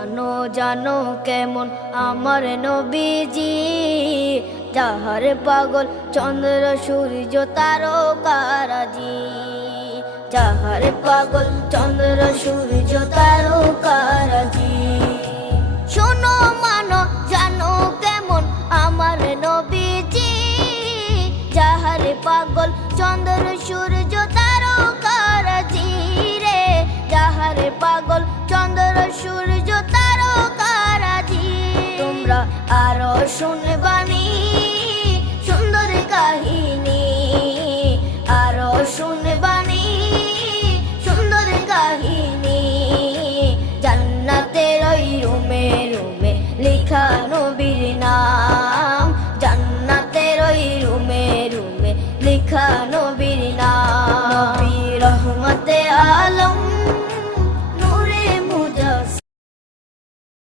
জানো জানো কেমন আমার নবীজি, যাহার পাগল চন্দ্র সূর্য তারকারাজি, যাহার পাগল চন্দ্র সূর্য তারকারাজি। শোনো মানো জানো কেমন আমার নবীজি, যাহার পাগল চন্দ্র সূর্য তারকারাজি রে, যাহার পাগল চন্দ্র সূর্য তারকারাজি। তোমরা আরো শুনে